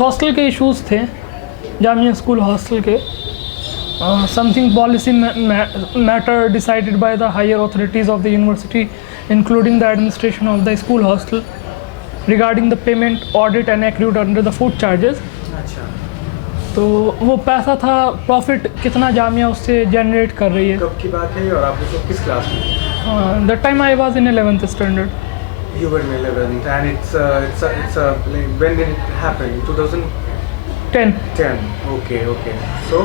Hostel के issues थे Jamia school hostel के. Something policy matter decided by the higher authorities of the university, including the administration of the school hostel, regarding the payment, audit and accrued under the food charges. अच्छा. तो वो पैसा था, profit कितना जामिया उससे generate कर रही है. कब की बात है और आप लोग किस क्लास में? That time I was in 11th standard. You were in 11th and it's when did it happen? 2010. 10. Okay. So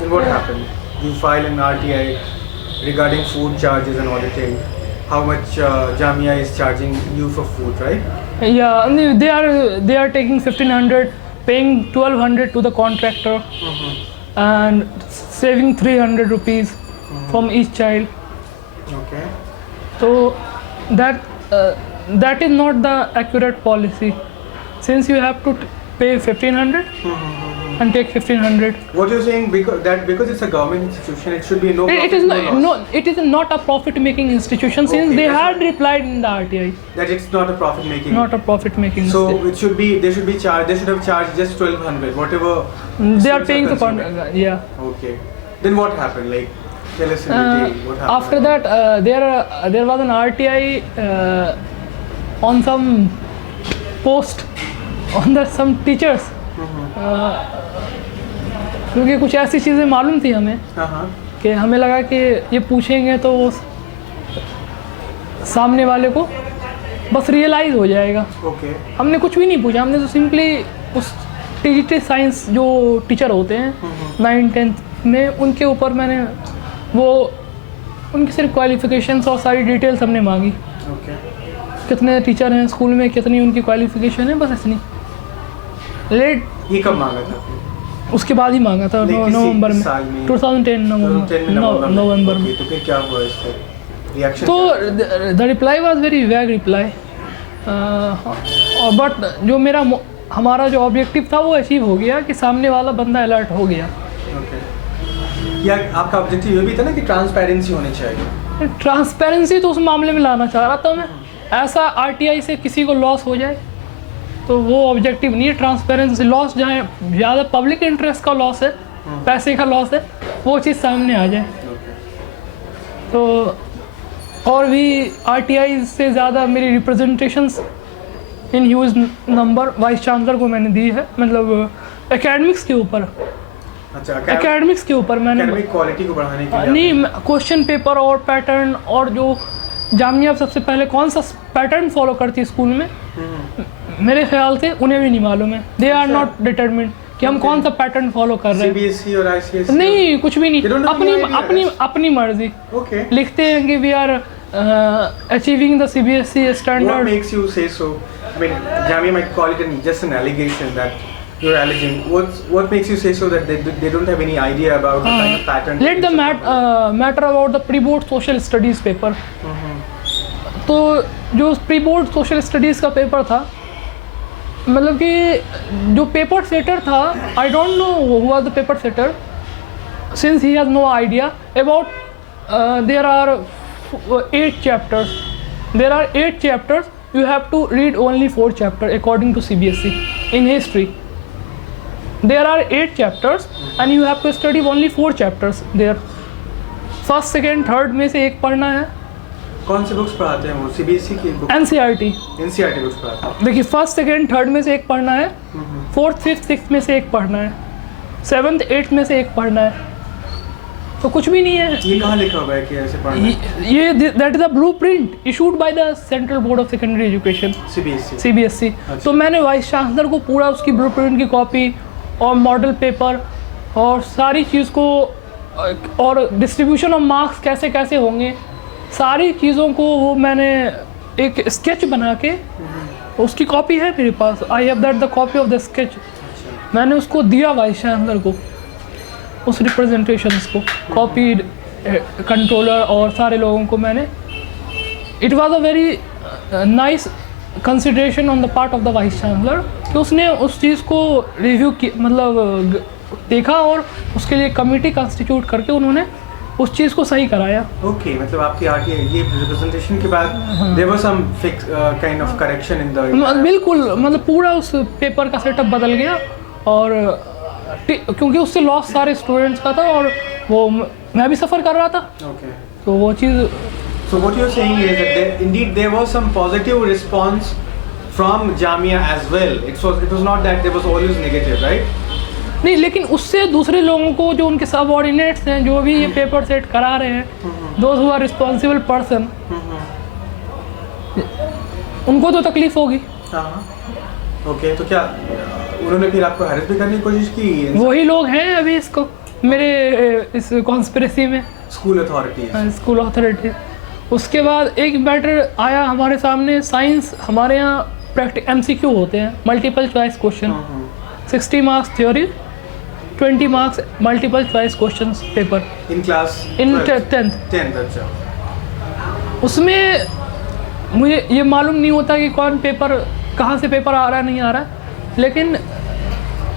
then what happened? You file an RTI regarding food charges and auditing. How much Jamia is charging you for food, right? Yeah, and they are taking 1500, paying 1200 to the contractor, and saving 300 rupees from each child. Okay. So that is not the accurate policy, since you have to pay 1500 and take 1500. What you're saying, because it's a government institution, it should be no profit, It is no loss. it is not a profit-making institution, since Okay, they that's had right. replied in the RTI. That it's not a profit making. Not a profit-making. So it should be. They should be charged. They should have charged just 1200. Whatever. They are students paying the consuming. contract. Yeah. Okay. Then what happened? Like, tell us in detail. What happened? After that, there was an RTI on some post on the some teachers. क्योंकि कुछ ऐसी चीज़ें मालूम थी हमें कि हमें लगा कि ये पूछेंगे तो वो सामने वाले को बस रियलाइज़ हो जाएगा. Okay. हमने कुछ भी नहीं पूछा, हमने तो सिंपली उस टीजीटी साइंस जो टीचर होते हैं 9th-10th में, उनके ऊपर मैंने वो उनकी सिर्फ क्वालिफ़िकेशंस और सारी डिटेल्स हमने मांगी. Okay. कितने टीचर हैं स्कूल में, कितनी उनकी क्वालिफ़िकेशन है, बस इतनी. लेट ये कब मांगा था आपने? उसके बाद ही मांगा था नवंबर में, 2010 नवंबर में. तो फिर क्या हुआ इस पर? रिएक्शन? तो द रिप्लाई वाज वेरी वैग रिप्लाई, बट जो हमारा जो ऑब्जेक्टिव था वो अचीव हो गया कि सामने वाला बंदा अलर्ट हो गया. ओके. या आपका ऑब्जेक्टिव ये भी था ना कि ट्रांसपेरेंसी होनी चाहिए? ट्रांसपेरेंसी तो उस मामले में लाना चाह रहा था मैं. ऐसा आरटीआई से किसी को लॉस हो जाए तो वो ऑब्जेक्टिव नहीं है. ट्रांसपेरेंसी लॉस जहाँ ज़्यादा पब्लिक इंटरेस्ट का लॉस है, पैसे का लॉस है, वो चीज़ सामने आ जाए. तो और भी आरटीआई से ज़्यादा मेरी representations in huge number vice chancellor को मैंने दी है, मतलब एकेडमिक्स के ऊपर. अच्छा. एकेडमिक्स के ऊपर मैंने एकेडमिक क्वालिटी को बढ़ाने के लिए नहीं, क्वेश्चन पेपर और पैटर्न, और जो जामिया सबसे पहले कौन सा पैटर्न फॉलो करती है स्कूल में, मेरे ख्याल से उन्हें भी नहीं मालूम है. दे आर नॉट डिटरमिन्ड कि हम कौन सा पैटर्न फॉलो कर रहे हैं. सीबीएसई और आईसीएसई नहीं, कुछ भी नहीं. अपनी मर्जी. ओके. लिखते हैं कि we are achieving the CBSE What standard. makes you say so? I mean, Jamia might call it just an allegation that you're alleging. What makes you say so that they don't have any idea about the kind of pattern? Let the matter about the pre-board social studies paper. तो जो preboard social studies का paper था, मतलब कि जो paper setter था, I don't know who was the paper setter, since he has no idea about. There are 8 chapters. There are 8 chapters. You have to read only 4 chapters according to CBSE in history. There are 8 chapters and you have to study only 4 chapters there. First, second, third में से एक पढ़ना है. कौन सी books पढ़ाते हैं वो? CBSE की बुक? एनसीईआरटी बुक्स पढ़ाते हैं. देखिए, फर्स्ट, सेकेंड, थर्ड में से एक पढ़ना है, 4th, 5th, 6th में से एक पढ़ना है, 7th, 8th में से एक पढ़ना है. तो कुछ भी नहीं है. ये कहाँ लिखा हुआ है कि ऐसे पढ़ना है? ये that is the blueprint issued by the central board of secondary education, CBSE. तो मैंने वाइस चांसलर को पूरा उसकी ब्लूप्रिंट की कॉपी और मॉडल पेपर और सारी चीज़ को, और डिस्ट्रीब्यूशन ऑफ मार्क्स कैसे कैसे होंगे, सारी चीज़ों को वो मैंने एक स्केच बना के, उसकी कॉपी है मेरे पास. I have that the copy of the sketch. मैंने उसको दिया वाइस चांसलर को, उस रिप्रेजेंटेशंस को, कॉपी, कंट्रोलर और सारे लोगों को मैंने. It was a very nice consideration on the part of the vice chancellor कि उसने उस चीज़ को रिव्यू की, मतलब देखा, और उसके लिए कमेटी कंस्टिट्यूट करके उन्होंने उस चीज़ को सही कराया। ओके, मतलब आपकी RTI ये रिप्रेजेंटेशन के बाद there was some fix kind of correction in the बिल्कुल, मतलब पूरा उस पेपर का सेटअप बदल गया, और क्योंकि उससे लॉस सारे स्टूडेंट्स का था और वो मैं भी सफ़र कर रहा था, ओके। तो वो चीज़। So what you're saying is that indeed there was some positive response from Jamia as well. It was not that there was always negative, right? नहीं, लेकिन उससे दूसरे लोगों को, जो उनके सबऑर्डिनेट्स हैं, जो भी ये पेपर सेट करा रहे हैं, those who are responsible person, उनको तो तकलीफ होगी। हाँ, ओके। तो क्या उन्होंने फिर आपको हैरेस भी करने की कोशिश की? वही लोग हैं अभी इसको मेरे इस कॉन्स्पिरेसी में, स्कूल अथॉरिटीज। School authority. उसके बाद एक मैटर आया हमारे सामने, साइंस हमारे यहाँ MCQ होते हैं, multiple choice question, 60 marks theory, 20 marks multiple choice question paper in class in 10th। अच्छा। उसमें मुझे ये मालूम नहीं होता कि कौन पेपर कहाँ से पेपर आ रहा है, नहीं आ रहा है, लेकिन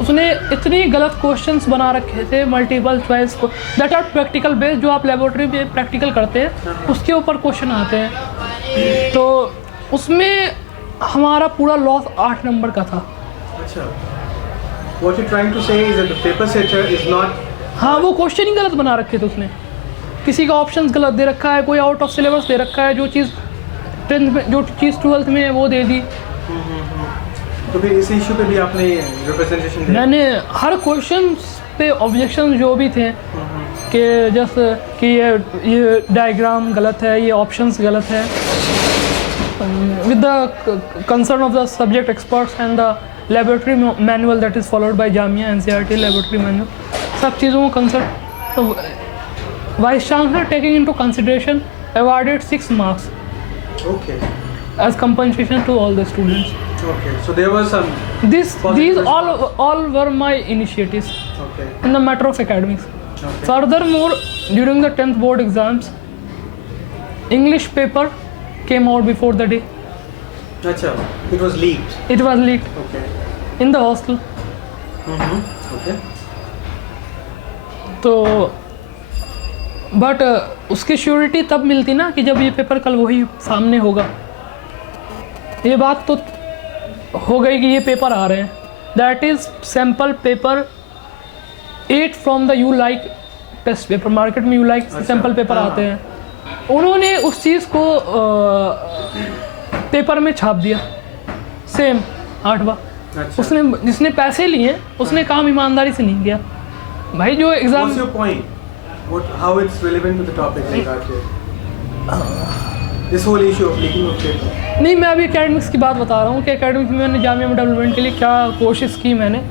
उसने इतने गलत क्वेश्चंस बना रखे थे मल्टीपल चॉइस को, दैट आर प्रैक्टिकल बेस्ड, जो आप लेबोरेटरी में प्रैक्टिकल करते हैं उसके ऊपर क्वेश्चन आते हैं। तो उसमें हमारा पूरा लॉस 8 नंबर का था। अच्छा, what you're trying to say is that the paper setter is not। हाँ, वो क्वेश्चन ही गलत बना रखे थे उसने, किसी का ऑप्शंस गलत दे रखा है, कोई आउट ऑफ सिलेबस दे रखा है, जो चीज़ 10th में, जो चीज़ 12th में है वो दे दी। तो फिर इस इशू पे भी आपने रिप्रेजेंटेशन दिया? मैंने हर क्वेश्चन पे ऑब्जेक्शन जो भी थे कि जैसे कि ये डायग्राम गलत है, ये ऑप्शंस गलत है, with the concern of the subject experts and the laboratory manual that is followed by Jamia NCERT laboratory manual, सब चीज़ों को कंसर्न। तो vice chancellor taking into consideration awarded 6 marks Okay. as compensation to all the students. Okay. So there was some These positive all were my initiatives okay. in the matter of academics. Okay. Furthermore, during the 10th board exams, English paper came out before the day. Acha, it was leaked. It was leaked Okay. in the hostel. Okay. तो but उसकी surety तब मिलती ना कि जब ये paper कल वही सामने होगा। ये बात तो हो गई कि ये पेपर आ रहे हैं, that is sample paper 8 from the you like test paper. Market में यू लाइक सैम्पल पेपर आते हैं, उन्होंने उस चीज़ को पेपर में छाप दिया, सेम 8वां। अच्छा। उसने जिसने पैसे लिए उसने काम ईमानदारी से नहीं किया। भाई जो exam, What's your point? How it's relevant to the topic exactly? This whole issue of leaking of paper. नहीं, मैं अभी एकेडमिक्स की बात बता रहा हूँ कि एकेडमिक्स में मैंने जामिया में डेवलपमेंट के लिए क्या कोशिश की मैंने,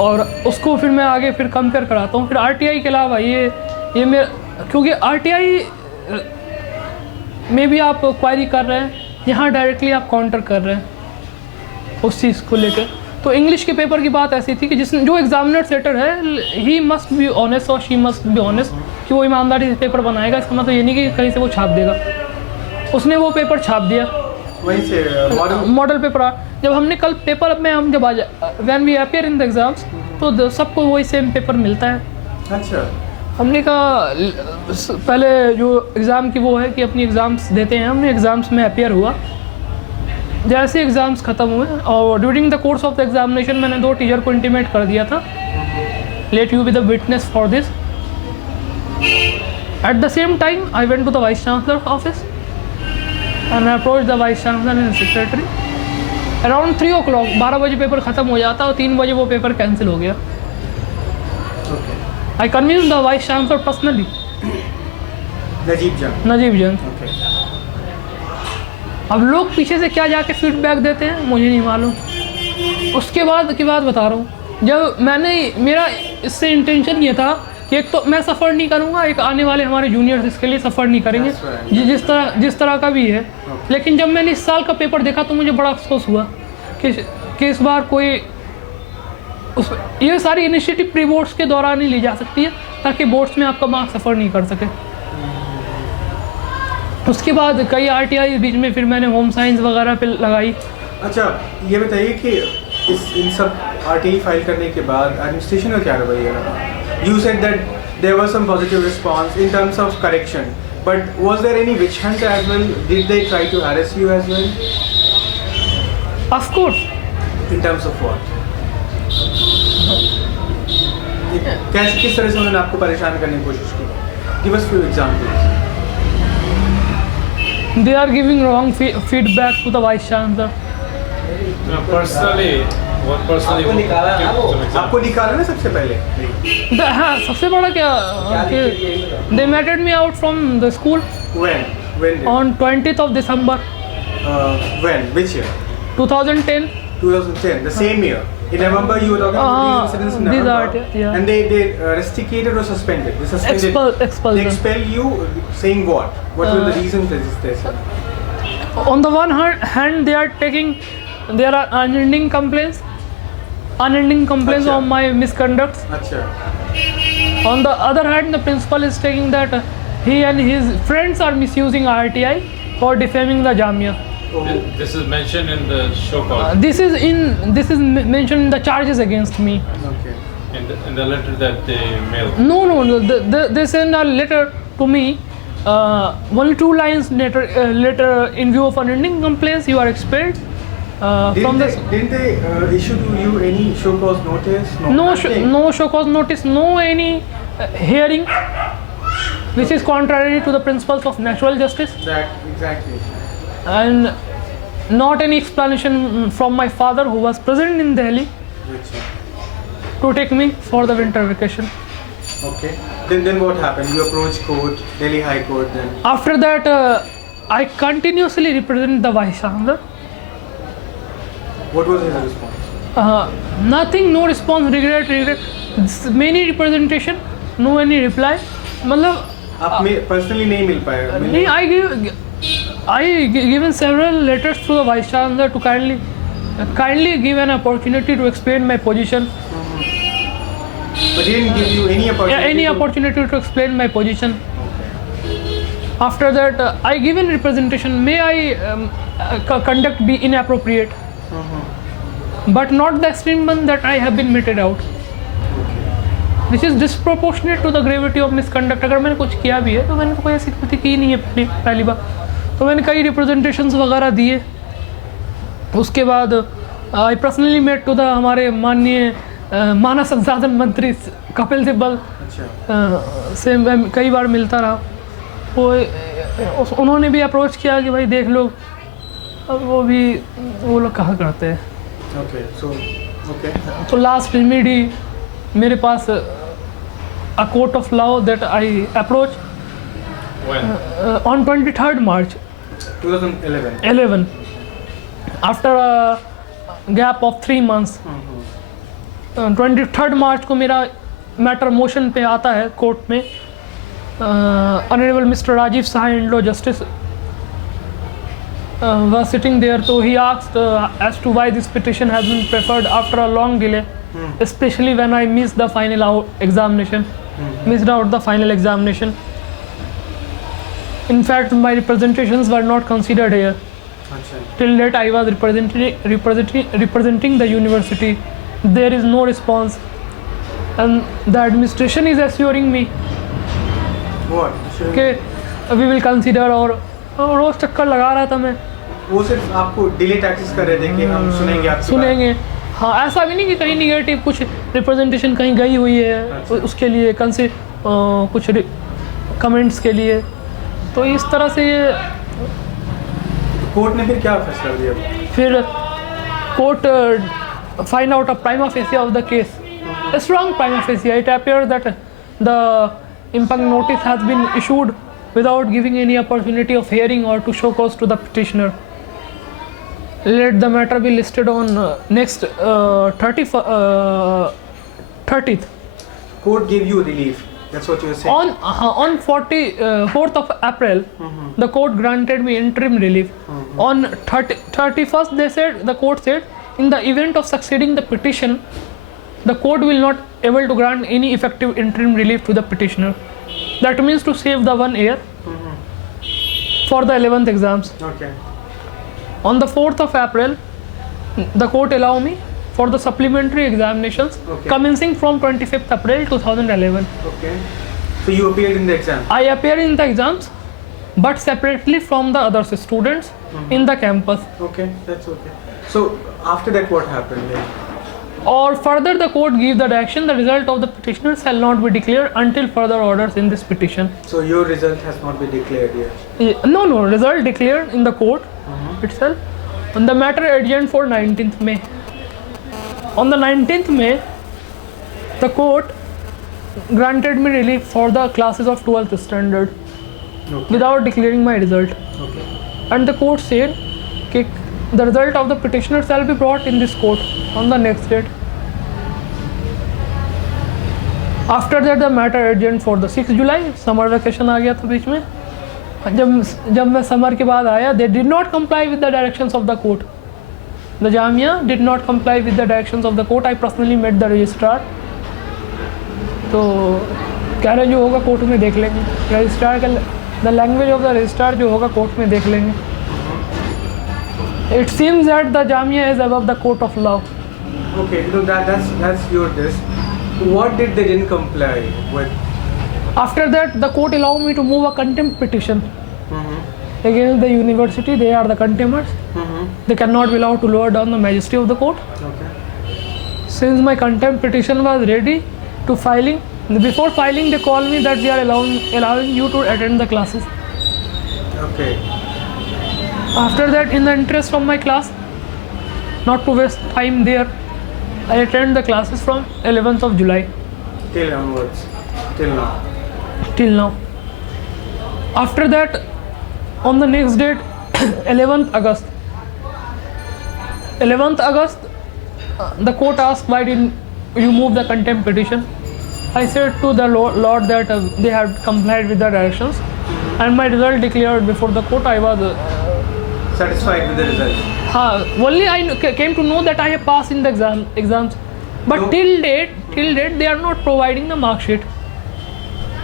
और उसको फिर मैं आगे फिर कंपेयर कराता हूँ। फिर RTI के अलावा ये मेरे, क्योंकि RTI में भी आप क्वारी कर रहे हैं, यहाँ डायरेक्टली आप काउंटर कर रहे हैं उस चीज़ को लेकर। तो इंग्लिश के पेपर की बात ऐसी थी कि जिसने, जो एग्जामिनर सेटर है, ही मस्ट बी ऑनेस्ट और शी मस्ट बी ऑनेस्ट, कि वो ईमानदारी से पेपर बनाएगा। इसका मतलब ये नहीं कि कहीं से वो छाप देगा। उसने वो पेपर छाप दिया, वहीं से मॉडल पेपर। जब हमने कल पेपर में हम जब आ जाए, when we appear in the exams, तो सबको वही सेम पेपर मिलता है। अच्छा। हमने कहा पहले जो एग्ज़ाम की वो है कि अपनी एग्ज़ाम्स देते हैं, हमने एग्ज़ाम्स में अपीयर हुआ। जैसे एग्ज़ाम्स ख़त्म हुए और during the course of the examination मैंने 2 टीचर को इंटीमेट कर दिया था, let you be the witness for this. At the same time I went to the vice chancellor office and I approach the vice chancellor and secretary around 3 o'clock। 12 बजे paper ख़त्म हो जाता और 3 बजे वो पेपर कैंसिल हो गया। I convince the vice chancellor personally, Najeeb Jung. अब लोग पीछे से क्या जाके फीडबैक देते हैं मुझे नहीं मालूम। उसके बाद की बात बता रहा हूँ, जब मैंने, मेरा इससे इंटेंशन ये था कि एक तो मैं सफ़र नहीं करूँगा, एक आने वाले हमारे जूनियर्स इसके लिए सफ़र नहीं करेंगे, जिस तरह का भी है। लेकिन जब मैंने इस साल का पेपर देखा तो मुझे बड़ा अफसोस हुआ कि इस बार कोई ये सारी इनिशिएटिव प्री बोर्ड्स के दौरान ही ली जा सकती है, ताकि बोर्ड्स में आपका मार्क्स सफ़र नहीं कर सके। उसके बाद कई RTI बीच में फिर मैंने होम साइंस वगैरह पे लगाई। अच्छा, ये बताइए कि इन सब RTI फाइल करने के बाद एडमिनिस्ट्रेशन का क्या रवैया रहा? You said that there was some positive response in terms of correction. But was there any witch hunt as well? Did they try to harass you as well? Of course. In terms of what? कैसे किस तरह से उन्होंने आपको परेशान करने की कोशिश की? Give us few examples. They are giving wrong feedback to the vice chancellor. Personally, what personally आपको निकाला ना वो? give some आपको example. निकाला ना सबसे पहले? हाँ, सबसे बड़ा क्या they meted me out from the school When? When? Did? on 20th of December When? Which year? 2010. 2010, the same year. In November, you were talking about these incidents in these November. are, yeah. And they restricted or suspended? They suspended. Expel They them. expel you, saying what? What were the reasons they said? On the one hand, they are taking, there are unending complaints Acha. on my misconducts. Acha. On the other hand, the principal is taking that he and his friends are misusing RTI for defaming the Jamia. Oh. This is mentioned in the show called This is mentioned in the charges against me. Okay. in the letter that they mailed. No. They send a letter to me. Only 2 lines letter in view of unending complaints, you are expelled from this. Didn't they issue to you any show cause notice? Nothing. No show cause notice, no any hearing, which is contrary to the principles of natural justice, That exactly. and not any explanation from my father, who was present in Delhi Which? to take me for the winter vacation. Okay. Then what happened? You approached court, Delhi High Court. Then After that, I continuously represent the vice chancellor. what was his response? Nothing, no response, regret. Many representation, no any reply. मतलब आप में personally नहीं मिल पाए? नहीं, I given several letters to the vice chancellor to kindly give an opportunity to explain my position. But he didn't give you any opportunity. Opportunity to explain my position. After that, I given representation. May I conduct be inappropriate, but not the extreme one that I have been meted out. Which is disproportionate to the gravity of misconduct. अगर मैंने कुछ किया भी है तो मैंने तो कोई ऐसी गलती की नहीं है पहली बार. तो मैंने कई रिप्रेजेंटेशंस वगैरह दिए. उसके बाद I personally met to the हमारे माननीय मानव संसाधन मंत्री कपिल सिब्बल से मैं कई बार मिलता रहा. उन्होंने भी अप्रोच किया कि भाई देख लो. अब वो लोग कहा करते हैं. Okay. Okay. तो लास्ट रेमेडी मेरे पास a court of law that I approached When? on 23rd March 2011. after a gap of 3 months. 23rd March को मेरा मैटर मोशन पे आता है कोर्ट में. Honourable mister Rajiv Sahai Endlaw justice was sitting there, so he asked as to why this petition has been preferred after a long delay, especially when I missed the final examination. In fact, my representations were not considered here. Till that I was representing the university. There is no response, and the administration is assuring me What? कि we will consider. और रोज चक्कर लगा रहा था मैं. वो सिर्फ आपको डिले टैक्सेस कर रहे थे कि हम सुनेंगे आपकी बात. सुनेंगे. हाँ, ऐसा भी नहीं कि कहीं निगेटिव कुछ रिप्रेजेंटेशन कहीं गई हुई है. अच्छा. उसके लिए कुछ कमेंट्स के लिए. तो इस तरह से ये कोर्ट ने फिर क्या फैसला दिया? फिर court find out a prima facie of the case. A strong prima facie. It appears that the impugned notice has been issued without giving any opportunity of hearing or to show cause to the petitioner. Let the matter be listed on next 30th. Court gave you relief. That's what you were saying. On 4th of April, the court granted me interim relief. On 31st, the court said, in the event of succeeding the petition, the court will not able to grant any effective interim relief to the petitioner. That means to save the 1 year for the 11th exams. Okay. On the 4th of April, the court allow me for the supplementary examinations Okay. commencing from 25th April 2011. Okay. So you appeared in the exam. I appear in the exams, but separately from the other students in the campus. Okay, that's okay. So after that, what happened? Like, Or further, the court gives the direction the result of the petitioner shall not be declared until further orders in this petition. so your result has not been declared yet. No, result declared in the court itself. On the matter adjourned for 19th May. On the 19th May, the court granted me relief for the classes of 12th standard Okay. without declaring my result. Okay. And the court said that the result of the petitioner shall be brought in this court on the next date. After that, the matter adjourned for the 6th July. Summer vacation आ गया था बीच में. जब मैं summer के बाद आया, they did not comply with the directions of the court. The Jamia did not comply with the directions of the court. I personally met the registrar. तो कह रहे जो होगा कोर्ट में देख लेंगे. रजिस्ट्रार का the language of the registrar जो होगा कोर्ट में देख लेंगे. It seems that the Jamia is above the court of law. Okay, so that's your this. What did they didn't comply with? After that, the court allowed me to move a contempt petition against the university. They are the contemptors. They cannot be allowed to lower down the majesty of the court. Okay. Since my contempt petition was ready to filing, before filing they called me that we are allowing you to attend the classes. Okay. After that, in the interest of my class, not to waste time there, I attend the classes from 11th of July Till onwards. Till now. till now. After that, on the next date, 11th August. 11th August, the court asked why didn't you move the contempt petition. I said to the Lord that they had complied with the directions, and my result declared before the court. I was Satisfied with the result. only I came to know that I have passed in the exams, but No. till date they are not providing the mark sheet.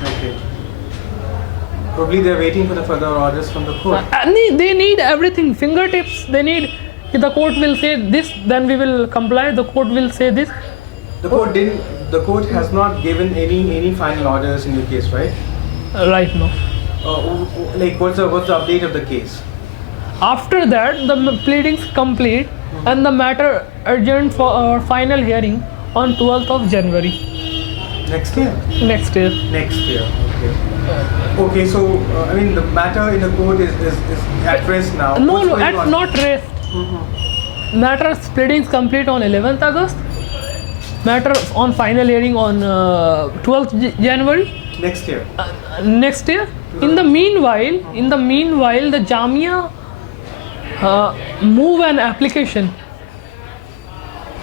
Okay. Probably they're waiting for the further orders from the court. They need everything, fingertips. They need. The court will say this, then we will comply. The court will say this. The court didn't. The court has not given any final orders in your case, right? Right now. Like what's the update of the case? After that, the pleadings complete and the matter adjourned for our final hearing on 12th of January Next year. next year. Next year. Okay. Okay. So I mean the matter in the court is at rest now. No, What's going on? not rest. Matter pleadings complete on 11th August. Matter on final hearing on 12th January Next year. next year. In the meanwhile, the Jamia move an application.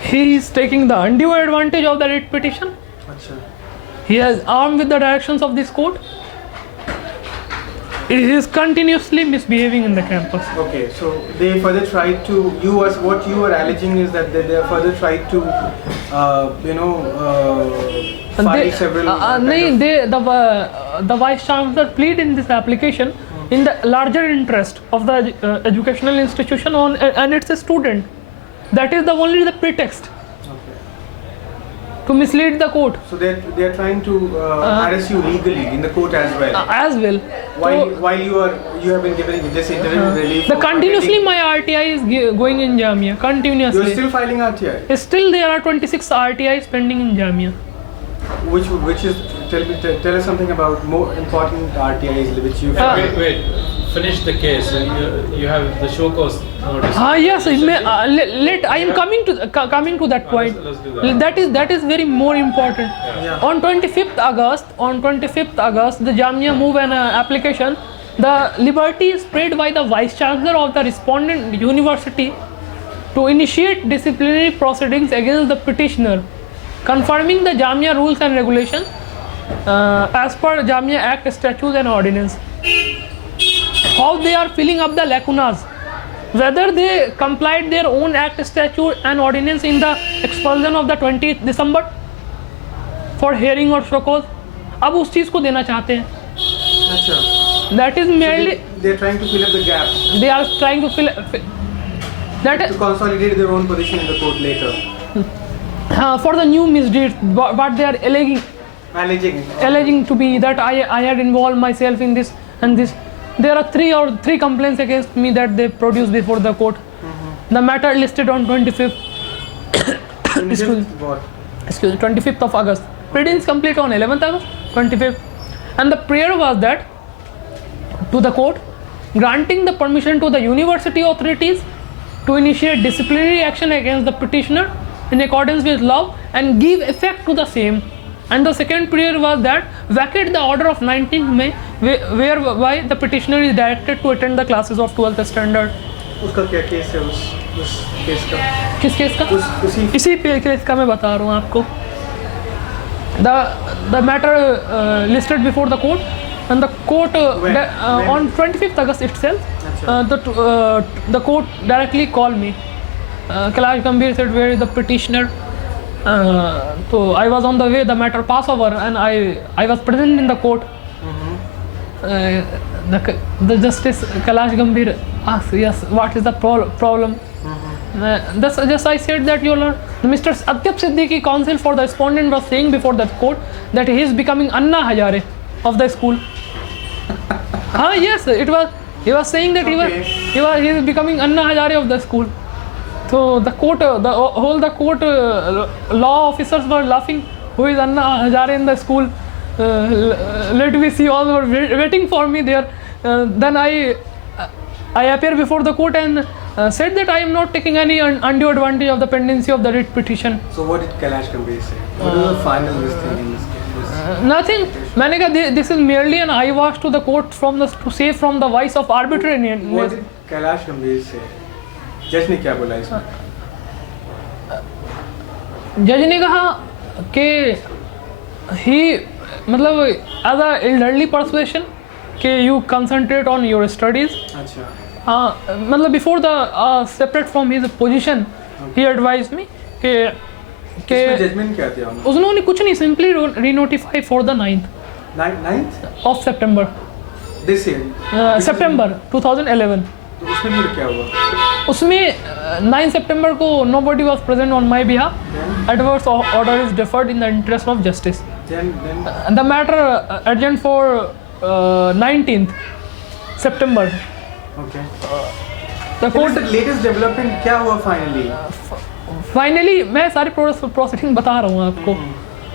He is taking the undue advantage of the writ petition. Acha. He is armed with the directions of this court. He is continuously misbehaving in the campus. Okay, so they further tried to, what you are alleging is that they further tried to, file several. The vice chancellor plead in this application in the larger interest of the educational institution and its student. That is only the pretext to mislead the court. So they are trying to harass you legally in the court as well. While you have been given this interim relief. Continuously my RTI is going in Jamia. Continuously. You are still filing RTI. Still there are 26 RTIs pending in Jamia. Which is tell us something about more important RTIs which you. Wait. Finish the case. You have the show cause notice. Yes. I am coming to that point. Let's do that. That is very more important. Yeah. On 25th August, the Jamia move an application. The liberty is spread by the vice chancellor of the respondent university to initiate disciplinary proceedings against the petitioner, confirming the Jamia rules and regulations as per Jamia Act, statutes and ordinance. How they are filling up the lacunas, whether they complied their own act, statute and ordinance in the expulsion of the 20th December for hearing or show cause. अब उस चीज़ को देना चाहते हैं. Achha. That is merely They are trying to fill up the gap. they are trying to fill that To consolidate their own position in the court later. for the new misdeeds what they are alleging alleging to me that I had involved myself in this and this. There are three complaints against me that they produced before the court. The matter listed on 25th. What? 25th of August. Proceedings complete on 11th August, 25th. And the prayer was that to the court, granting the permission to the university authorities to initiate disciplinary action against the petitioner in accordance with law and give effect to the same. And the second prayer was that vacate the order of 19th May whereby the petitioner is directed to attend the classes of 12th standard. उसका क्या case है उस case का? किस case का? उसी इसी case का मैं बता रहा हूँ आपको. The matter listed before the court, and the court on 25th August itself, the court directly called me. Kailash Gambhir said, where is the petitioner? So I was on the way, the matter passed over, and I was present in the court. The Justice Kailash Gambhir asked, yes, what is the problem? Just I said that your Lord, Mr. Atyab Siddiqui, counsel for the respondent, was saying before the court that he is becoming Anna Hazare of the school. Yes, it was. He was saying that he is becoming Anna Hazare of the school. So the court, the court law officers were laughing. Who is Anna Hazare in the school? Let me see. All were waiting for me there. Then I appear before the court and said that I am not taking any undue advantage of the pendency of the writ petition. So what did Kailash Gambhir say? What was the final thing in this case? Nothing. मैंने कहा this is merely an eyewash to the court to save from the vice of arbitrariness. What did Kailash Gambhir say? जज ने क्या बोला इसमें? जज ने कहा कि he मतलब as a elderly persuasion कि you concentrate on your studies. अच्छा. मतलब before the separate from his position, he advised me कि इसमें judgment क्या दिया उन्होंने? उन्होंने कुछ नहीं, simply re-notify for the 9th 9th of September. This year. September 2011. तो उसमें फिर क्या हुआ? उसमें 9 September को nobody was present on my behalf. Adverse order is deferred in the interest of justice. Then The matter adjourned for 19th September. okay. The What court is the latest development? क्या हुआ finally? Finally मैं सारी proceeding बता रहा हूँ आपको.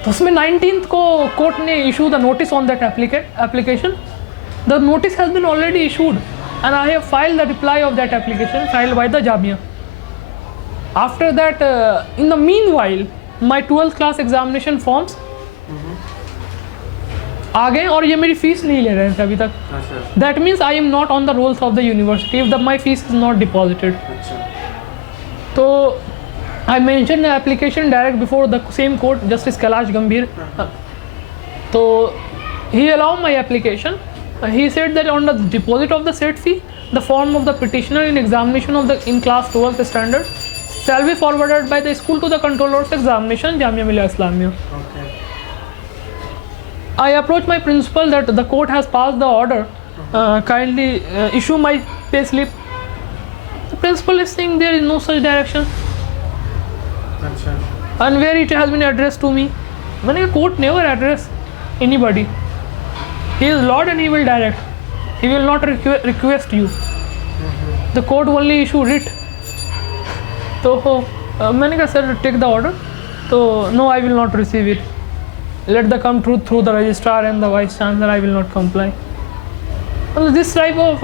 तो उसमें 19th को कोर्ट ने issue the notice on that application. The notice has been already issued and I have filed the reply of that application filed by the Jamia. After that, in the meanwhile, my 12th class examination forms आ गए और ये मेरी fees नहीं ले रहे थे अभी तक. अच्छा. That means I am not on the rolls of the university if my fees is not deposited. अच्छा. So I mentioned the application direct before the same court, Justice Kailash Gambhir. So he allowed my application. He said that on the deposit of the said fee, the form of the petitioner in examination in class 12th standard shall be forwarded by the school to the controller's examination, Jamia Millia Islamia. Okay. I approached my principal that the court has passed the order. Kindly issue my pay slip. The principal is saying there is no such direction. अच्छा. And where it has been addressed to me. मैंने कहा court never address anybody. He is Lord and he will direct. He will not request you. The court only issue writ. तो मैंने कहा sir take the order. तो no, I will not receive it. Let the come through the registrar and the vice chancellor. I will not comply. Well, this type of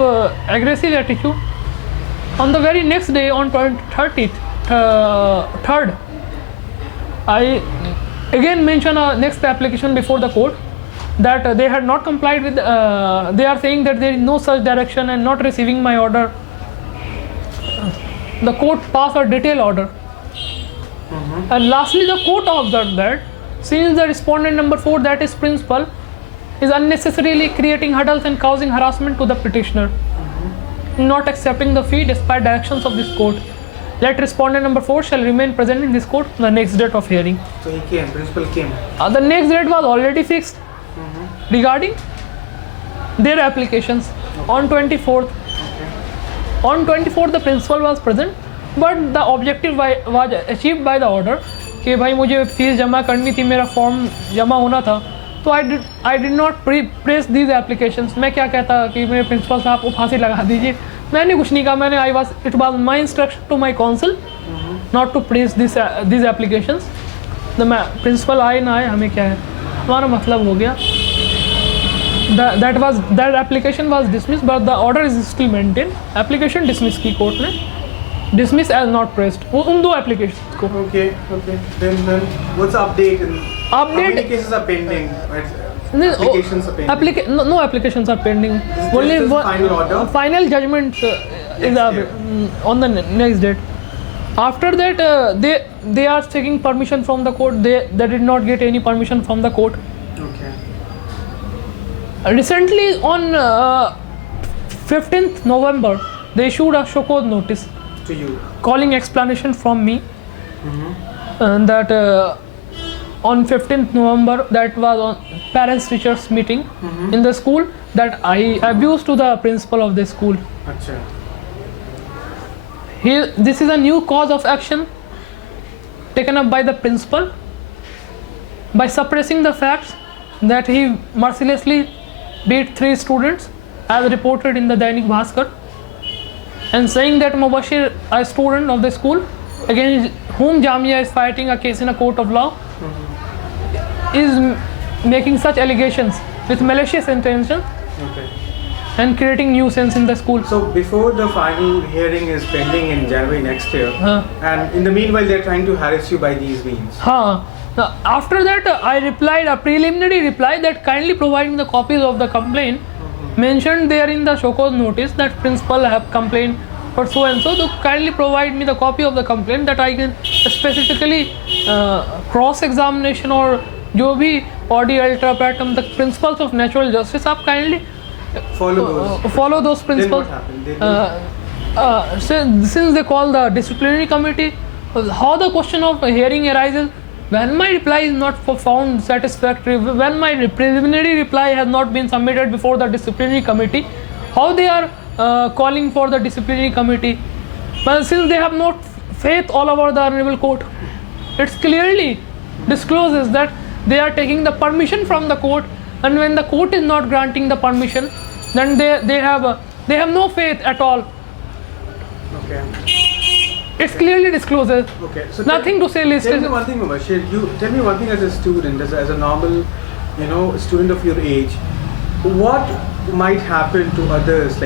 aggressive attitude. On the very next day, on 3rd, I again mention a next application before the court that they had not complied with. They are saying that there is no such direction and not receiving my order. The court passed a detailed order. And lastly, the court observed that since the respondent number 4, that is principal, is unnecessarily creating hurdles and causing harassment to the petitioner, not accepting the fee despite directions of this court, let respondent number 4 shall remain present in this court on the next date of hearing. So he came, principal came. The next date was already fixed regarding their applications on 24th. On 24th, the principal was present, but the objective was achieved by the order कि भाई मुझे fees जमा करनी थी, मेरा form जमा होना था, तो I did not press these applications. मैं क्या कहता कि मेरे प्रिंसिपल साहब को फांसी लगा दीजिए, मैंने कुछ नहीं कहा। मैंने it was my instruction to my council not to press this applications. तो मैं प्रिंसिपल आए ना आए हमें क्या है, हमारा मतलब हो गया। that application was dismissed but the order is still maintained। Application dismiss की कोर्ट ने, dismiss as not pressed वो उन दो एप्लीकेशन को। Okay. Then what's the update? How Update- many cases are pending? Applications are pending. No applications are pending. This Only is one final order? final judgment is Next on the next date. After that, they are seeking permission from the court. They did not get any permission from the court. Okay. Recently, on 15th November, they issued a show cause notice To you. calling explanation from me. And that on 15th November, that was on parents teachers meeting in the school, that I abused to the principal of the school. Acha. This is a new cause of action taken up by the principal by suppressing the facts that he mercilessly beat 3 students as reported in the Dainik Bhaskar, and saying that Mubashir, a student of the school against whom Jamia is fighting a case in a court of law, is making such allegations with malicious intention Okay. and creating nuisance in the school. So before the final hearing is pending in January next year, and in the meanwhile they're trying to harass you by these means. After that, I replied a preliminary reply that kindly providing the copies of the complaint mentioned there in the show cause notice that principal have complained for so and so, to kindly provide me the copy of the complaint that I can specifically cross examination or जो भी ऑडी अल्ट्रा पैटम the principles of natural justice, आप kindly follow those principles. Then what happened? Since they call the disciplinary committee, how the question of hearing arises when my reply is not found satisfactory, when my preliminary reply has not been submitted before the disciplinary committee, how they are calling for the disciplinary committee? Well, since they have not faith all over the honorable court, it clearly discloses that they are taking the permission from the court, and when the court is not granting the permission, then they have no faith at all. Okay. It clearly discloses. Okay. So Nothing to say listed. Tell me one thing, Mubashir. You tell me one thing as a student, as a normal, student of your age. What might happen to others?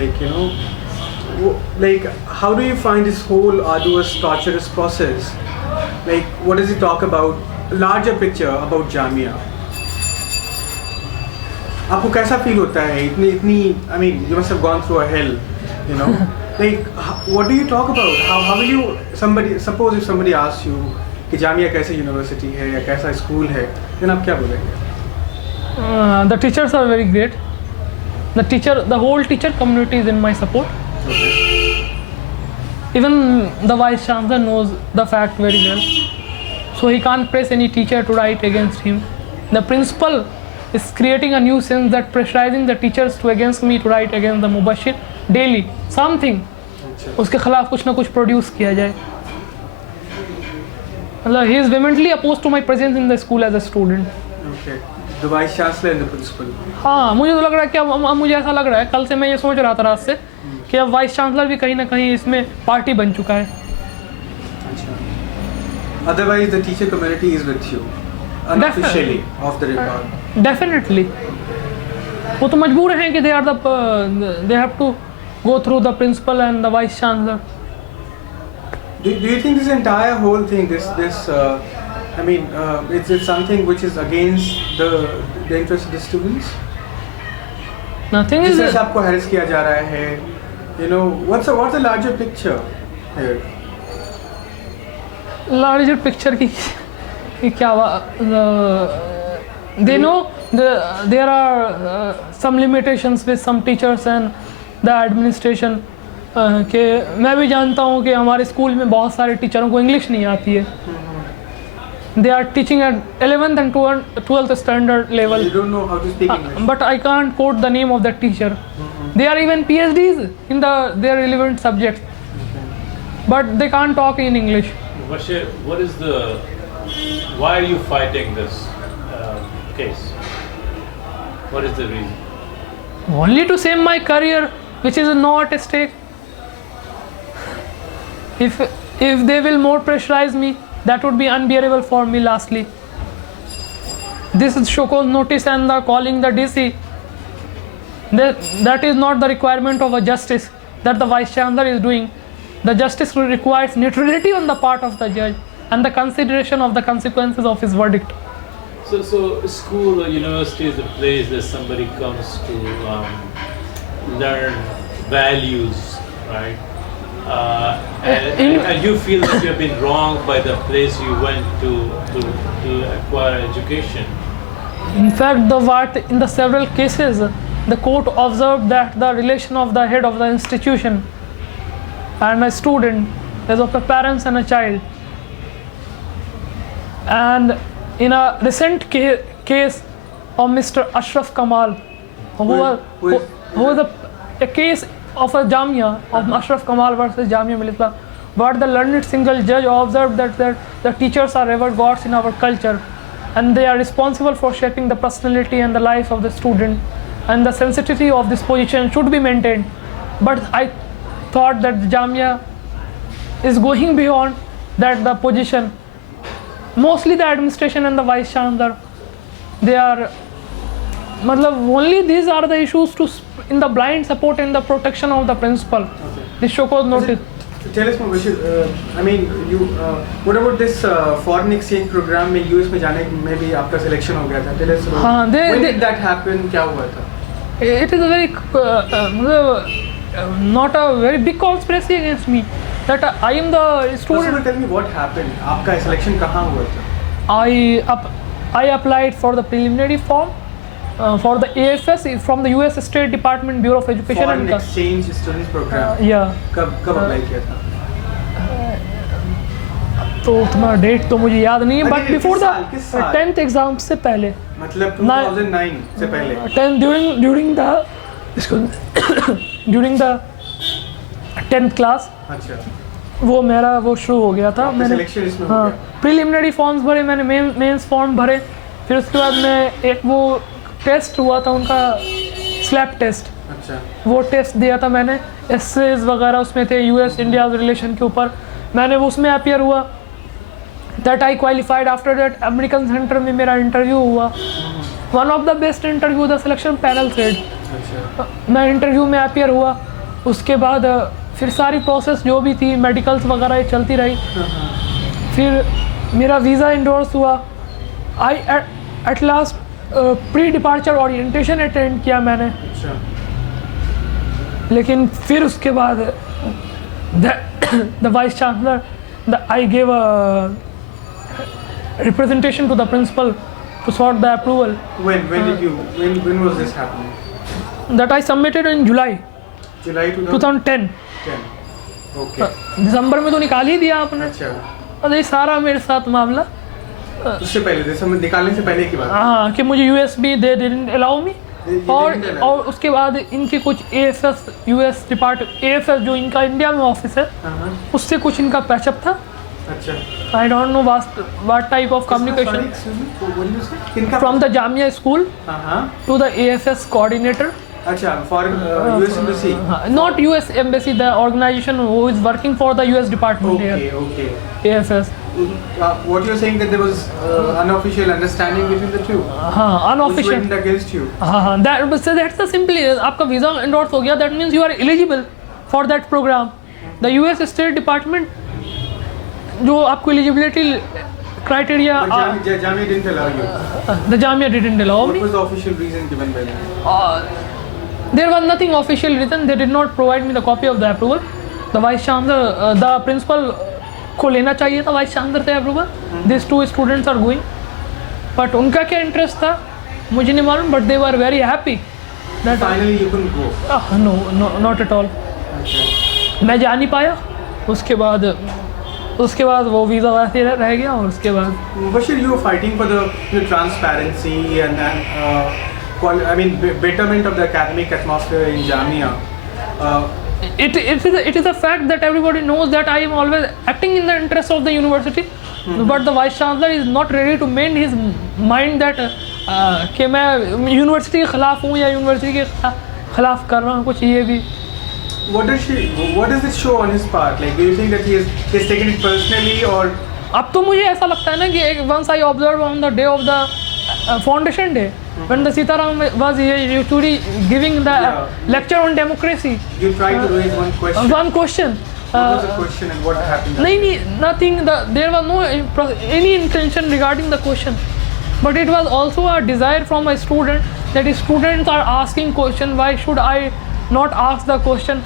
Like how do you find this whole arduous, torturous process? Like, what does it talk about? Larger picture about Jamia. आपको कैसा feel होता है इतनी I mean, you must have gone through a hell, Like, what do you talk about? How will you, suppose if somebody asks you कि जामिया कैसे university है या कैसा स्कूल है, then आप क्या बोलेंगे? The teachers are very great. The whole teacher community is in my support. Okay. Even the vice chancellor knows the fact very well, so he can't press any teacher to write against him. The principal is creating a nuisance that pressurizing the teachers to against me to write against the Mubashir daily. Something उसके खिलाफ कुछ ना कुछ produce किया जाए. मतलब he is vehemently opposed to my presence in the school as a student. Okay. The vice chancellor and the principal. हाँ, मुझे तो लग रहा है कि अब मुझे ऐसा लग रहा है, कल से मैं ये सोच रहा था रात से कि अब वाइस चांसलर भी कहीं ना कहीं इसमें पार्टी बन चुका है. Otherwise, the teacher community is with you, unofficially, off the record. Definitely. वो तो मजबूर हैं कि they have to go through the principal and the vice chancellor. Do you think this entire whole thing, it's something which is against the interest of the students? Nothing is. जिस आपको harass किया जा रहा है, what's the larger picture here? Larger picture की क्या they know there are some limitations with some teachers and the administration. कि मैं भी जानता हूँ कि हमारे स्कूल में बहुत सारे टीचरों को इंग्लिश नहीं आती है. They are teaching at 11th and 12th standard level. You don't know how to speak English. But I can't quote the name of that teacher. They are even PhDs in their relevant subjects. But they can't talk in English. Bashir, why are you fighting this case? What is the reason? Only to save my career, which is not at stake. If they will more pressurize me, that would be unbearable for me. Lastly, this is show cause notice and the calling the DC. That is not the requirement of a justice that the Vice Chancellor is doing. The justice requires neutrality on the part of the judge and the consideration of the consequences of his verdict. So school or university is a place that somebody comes to learn values, right? And you feel that you have been wronged by the place you went to acquire education. In fact, in the several cases, the court observed that the relation of the head of the institution and a student is of a parents and a child. And in a recent case of Mr. Ashraf Kamal, who was a case of a Jamia, of Ashraf Kamal versus Jamia Millia, where the learned single judge observed that the teachers are ever gods in our culture, and they are responsible for shaping the personality and the life of the student, and the sensitivity of this position should be maintained. But I thought that the Jamia is going beyond the position. Mostly the administration and the Vice Chancellor, they are, only these are the issues in the blind support and the protection of the principal. Okay. This show cause notice. Tell us more, Bashir. What about this foreign exchange program में US में जाने में भी आपका selection हो गया था? Tell us about when did that happen? क्या हुआ था? It is a very not a very big conspiracy against me. That I am the student. Tell me what happened. आपका selection कहाँ हुआ था? I applied for the preliminary form for the AFS from the US State Department Bureau of Education. Foreign exchange students program. Yeah. कब apply किया था? तो तुम्हारा date तो मुझे याद नहीं है, but before the 10th exam से पहले, मतलब 2009 से पहले 10 during the 10th क्लास. अच्छा, वो मेरा वो शुरू हो गया था. मैंने सिलेक्शन इसमें हो गया. प्रीलिमिनरी फॉर्म्स भरे, मैंने मेंस फॉर्म भरे, फिर उसके बाद में एक वो टेस्ट हुआ था उनका, स्लैप टेस्ट. अच्छा, वो टेस्ट दिया था मैंने, एसेज वगैरह उसमें थे US इंडिया रिलेशन के ऊपर. मैंने वो उसमें अपीयर हुआ. That I qualified. After that American centre में मेरा इंटरव्यू हुआ. One of the best interview the selection panel said. अच्छा, मैं इंटरव्यू में अपीयर हुआ. उसके बाद फिर सारी प्रोसेस जो भी थी, मेडिकल्स वगैरह ये चलती रही. फिर मेरा वीज़ा इंडोर्स हुआ. I at last pre departure orientation attend किया मैंने. अच्छा, लेकिन फिर उसके बाद the vice chancellor I gave a representation to the principal to sort the approval. When was this happening? That I submitted in July 2010. Okay. दिसंबर में तो निकाल ही दिया आपने. अच्छा, और ये सारा मेरे साथ मामला. उससे पहले दिसंबर निकालने से पहले की बात. हाँ, कि मुझे USB they didn't allow me. और उसके बाद इनके कुछ AFS US डिपार्टमेंट AFS जो इनका इंडिया में ऑफिस है, उससे कुछ इनका पैचअप था. अच्छा, I don't know what type of communication from the Jamia school to the AFS coordinator. अच्छा, foreign US embassy. Not US embassy, the organization who is working for the US department here. Okay. AFS. What you're saying that there was unofficial understanding between the two. हाँ, unofficial. Which went against you. हाँ, that's the simply आपका visa endorse हो गया. That means you are eligible for that program. The US State Department जो आपको eligibility criteria. Jamia didn't allow you. The Jamia didn't allow me. What was the official reason given by them? There was nothing official written. They did not provide me the copy of the approval. The vice chancellor, the principal को लेना चाहिए था vice chancellor से approval. These two students are going. But उनका क्या interest था मुझे नहीं मालूम. But they were very happy. That finally you couldn't go. No, not at all. अच्छा. मैं जा नहीं पाया. उसके बाद वो वीज़ा वैसे रह गया. और उसके बाद Bashir, you were fighting for the transparency and betterment of the academic atmosphere in Jamia. It is a fact that everybody knows that I am always acting in the interest of the university. But the vice chancellor is not ready to mend his mind that कि मैं university के ख़िलाफ़ हूँ या university के ख़िलाफ़ कर रहा हूँ कुछ ये भी। What does it show on his part? Like, do you think that he's taken it personally or? अब तो मुझे ऐसा लगता है ना कि once I observed on the day of the foundation day when the Sitaram was actually giving the lecture on democracy. You tried to raise one question. One question. What was the question and what happened? नहीं, nothing. There was no any intention regarding the question, but it was also a desire from a student that students are asking question. Why should I not ask the question?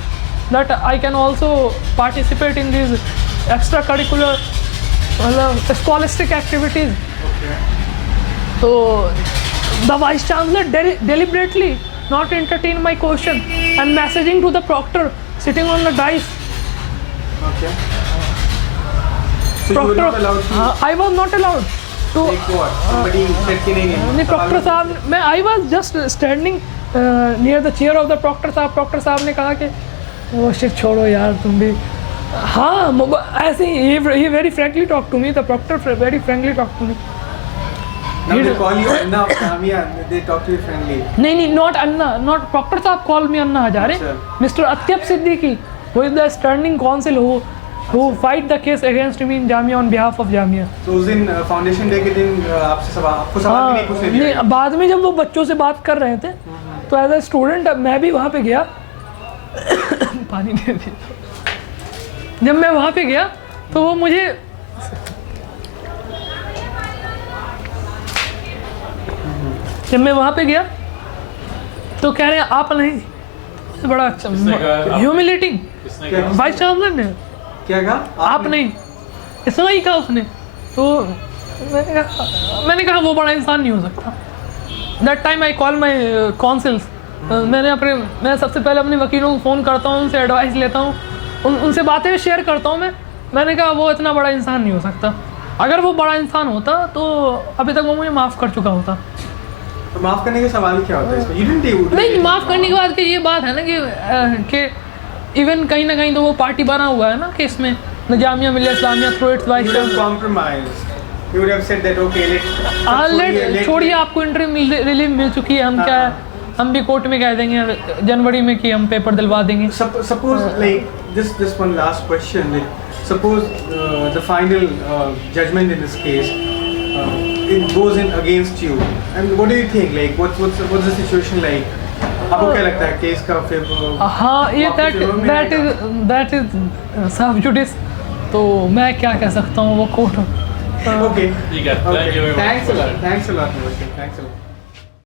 That I can also participate in these extracurricular scholastic activities. Okay. So the vice chancellor deliberately not entertain my question and messaging to the proctor sitting on the dais. Okay. So you were not allowed to. I was not allowed to. Like what? Somebody said कि नहीं proctor साहब मैं I was just standing near the chair of the proctor साहब. Proctor साहब ने कहा कि वो shit छोड़ो यार तुम भी. हाँ ऐसे he very frankly talked to me. The proctor very frankly talked to me. Now they call you Anna of Jamia. They talk to you friendly. नहीं, not Anna, not proctor साहब call me Anna Hazare. Mr. Atyab Siddiqui, who is the standing counsel who fight the case against me in Jamia on behalf of Jamia. तो उस दिन foundation day के दिन आपको सवाल भी नहीं पूछने दिया? नहीं, बाद में जब वो बच्चों से बात कर रहे थे तो एज ए स्टूडेंट मैं भी वहाँ पे गया पानी दे दिया। जब मैं वहाँ पे गया तो वो मुझे जब मैं वहाँ पे गया तो कह रहे हैं आप नहीं, बड़ा अच्छा ह्यूमिलेटिंग वाइस चांसलर ने क्या कहा? आप नहीं, इतना ही कहा उसने। तो मैंने कहा वो बड़ा इंसान नहीं हो सकता। That time I call my councils. मैं सबसे पहले अपने वकीलों को फ़ोन करता हूँ, उनसे एडवाइस लेता हूँ, उनसे बातें शेयर करता हूँ। मैंने कहा वो इतना बड़ा इंसान नहीं हो सकता। अगर वो बड़ा इंसान होता तो अभी तक वो मुझे माफ़ कर चुका होता। तो माफ़ करने का सवाल क्या होता है इसमें? You didn't do. नहीं, माफ़ करने के बाद कि ये बात है ना कि इवन कहीं ना कहीं तो वो पार्टी बना हुआ है ना कि इसमें Jamia Millia Islamia through it's vice compromise. You would have said that okay, let छोड़िए, आपको इंटरव्यू रिलीव मिल चुकी है, हम क्या हम भी कोर्ट में कह देंगे जनवरी में कि हम पेपर दिलवा देंगे। Suppose like just one last question. Like suppose the final judgment in this case it goes in against you, and what do you think? Like what's the situation like? आपको क्या लगता है केस का फिर? हाँ, ये that is सब जुडिस, तो मैं क्या कह सकता हूँ, वो court. Okay. You got. Thank you very much. Thanks a lot. Thanks a lot.